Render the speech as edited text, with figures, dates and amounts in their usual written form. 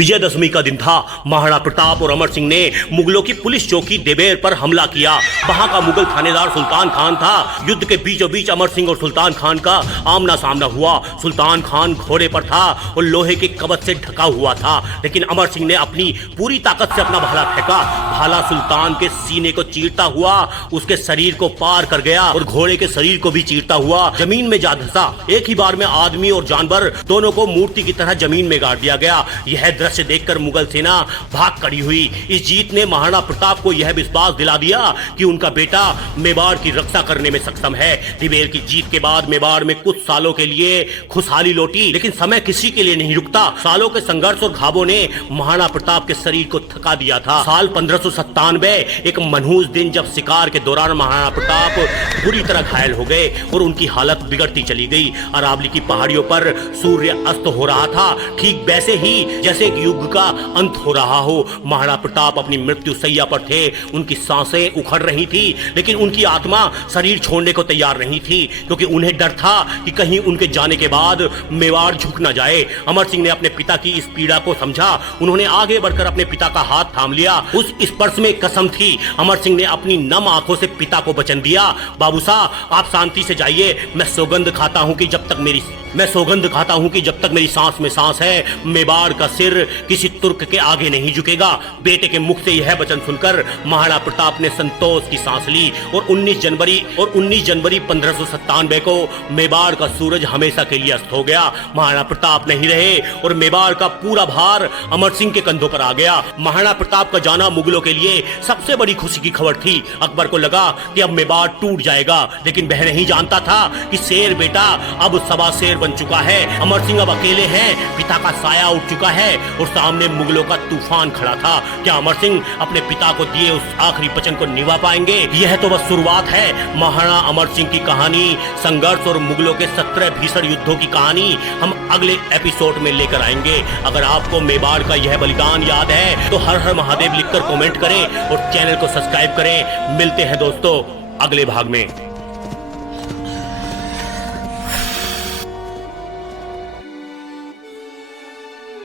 विजयदशमी का दिन था। महाराणा प्रताप और अमर सिंह ने मुगलों की पुलिस चौकी देबेर पर हमला किया। वहां का मुगल थानेदार सुल्तान खान था। युद्ध के बीचों बीच अमर सिंह और सुल्तान खान का आमना सामना हुआ। सुल्तान खान घोड़े पर था और लोहे के कवच से ढका हुआ था, लेकिन अमर सिंह ने अपनी पूरी ताकत से अपना भाला फेंका। भाला सुल्तान के सीने को चीरता हुआ उसके शरीर को पार कर गया और घोड़े के शरीर को भी चीरता हुआ जमीन में जा धंसा। एक ही बार में आदमी और जानवर दोनों को मूर्ति की तरह जमीन में गाड़ दिया गया। यह दृश्य देखकर मुगल सेना भाग खड़ी हुई। इस जीत ने महाराणा प्रताप को यह विश्वास दिला दिया कि उनका बेटा मेवाड़ की रक्षा करने में सक्षम है। दिबेर की जीत के बाद मेवाड़ में कुछ सालों के लिए खुशहाली लौटी, लेकिन समय किसी के लिए नहीं रुकता। सालों के संघर्ष और घावों ने महाराणा प्रताप के शरीर को थका दिया था। साल 1597 एक मनहूस दिन जब शिकार के दौरान महाराणा प्रताप बुरी तरह घायल हो गए और उनकी हालत बिगड़ती चली गई। अरावली की पहाड़ियों पर सूर्य अस्त हो रहा था, ठीक वैसे ही जैसे एक युग का अंत हो रहा हो। महाराणा प्रताप अपनी मृत्यु सैया पर थे। उनकी सांसें उखड़ रही थी, लेकिन उनकी आत्मा शरीर छोड़ने को तैयार नहीं थी, क्योंकि उन्हें डर था कि कहीं उनके जाने के बाद मेवाड़ झुक न जाए। अमर सिंह ने अपने पिता की इस पीड़ा को समझा। उन्होंने आगे बढ़कर अपने पिता का हाथ थाम लिया। उस स्पर्श में कसम थी। अमर सिंह ने अपनी नम आंखों से पिता को वचन दिया, बाबू साहब आप शांति से जाइए। मैं सौगंध खाता हूं कि जब तक मेरी सांस में सांस है, मेवाड़ का सिर किसी तुर्क के आगे नहीं झुकेगा। बेटे के मुख से यह वचन सुनकर महाराणा प्रताप ने संतोष की सांस ली और 19 जनवरी 1597 को मेवाड़ का सूरज हमेशा के लिए अस्त हो गया। महाराणा प्रताप नहीं रहे और मेवाड़ का पूरा भार अमर सिंह के कंधों पर आ गया। महाराणा प्रताप का जाना मुगलों के लिए सबसे बड़ी खुशी की खबर थी। अकबर को लगा कि अब मेवाड़ टूट जाएगा, लेकिन वह नहीं जानता था कि शेर बेटा अब सवा शेर बन चुका है। अमर सिंह अब अकेले हैं। पिता का साया उठ चुका है और सामने मुगलों का तूफान खड़ा था। क्या अमर सिंह अपने पिता को दिए उस आखिरी वचन को निभा पाएंगे? यह तो बस शुरुआत है। महाराणा अमर सिंह की कहानी, संघर्ष और मुगलों के 17 भीषण युद्धों की कहानी हम अगले एपिसोड में लेकर आएंगे। अगर आपको मेवाड़ का यह बलिदान याद है तो हर हर महादेव लिखकर कमेंट करें और चैनल को सब्सक्राइब करें। मिलते हैं दोस्तों अगले भाग में।